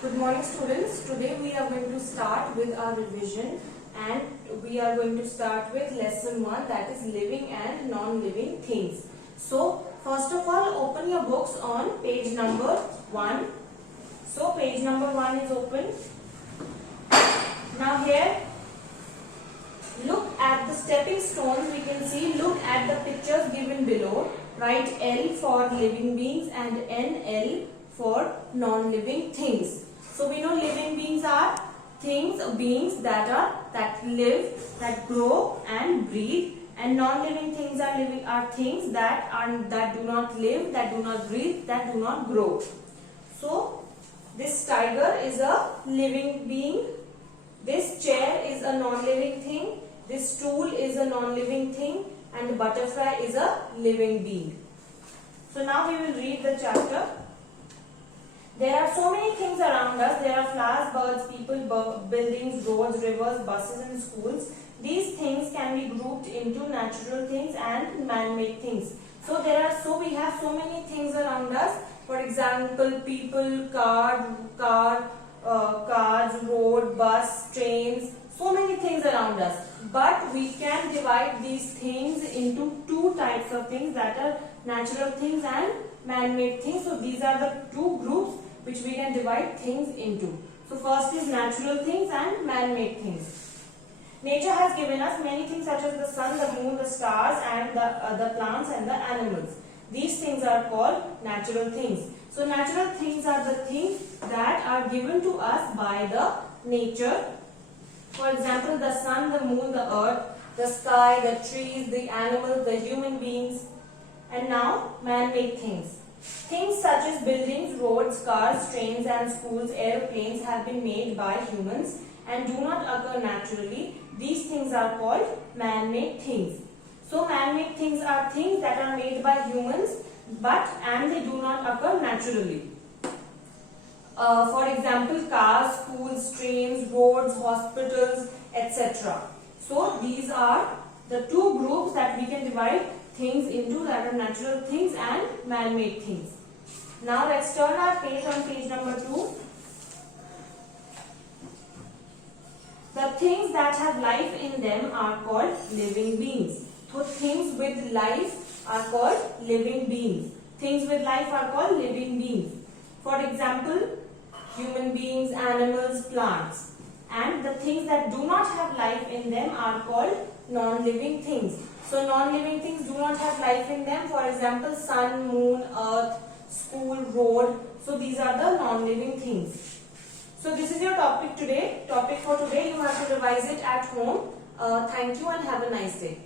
Good morning students. Today we are going to start with our revision and we are going to start with lesson 1, that is living and non-living things. So first of all, open your books on page number 1. So page number 1 is open. Now here look at the stepping stones. We can see, look at the pictures given below. Write L for living beings and NL for non-living things. So we know living beings are beings that live, that grow and breathe, and non-living things are things that do not live, that do not breathe, that do not grow. So this tiger is a living being. This chair is a non-living thing. This stool is a non-living thing, and the butterfly is a living being. So now we will read the chapter. There are so many things around us. There are flowers, birds, people, buildings, roads, rivers, buses and schools. These things can be grouped into natural things and man-made things. So we have so many things around us. For example, people, cars, road, bus, trains, so many things around us. But we can divide these things into two types of things, that are natural things and man-made things. So these are the two groups which we can divide things into. So first is natural things and man-made things. Nature has given us many things such as the sun, the moon, the stars and the plants and the animals. These things are called natural things. So natural things are the things that are given to us by the nature. For example, the sun, the moon, the earth, the sky, the trees, the animals, the human beings. And now man-made things. Things such as buildings, roads, cars, trains and schools, aeroplanes have been made by humans and do not occur naturally. These things are called man-made things. So man-made things are things that are made by humans and they do not occur naturally. For example, cars, schools, trains, roads, hospitals, etc. So these are the two groups that we can divide things into, that are natural things and man-made things. Now let's turn our page on page number 2. The things that have life in them are called living beings. So things with life are called living beings. Things with life are called living beings. For example, human beings, animals, plants. And the things that do not have life in them are called non-living things. So non-living things do not have life in them. For example, sun, moon, earth, school, road. So these are the non-living things. So this is your topic for today. You have to revise it at home. Thank you and have a nice day.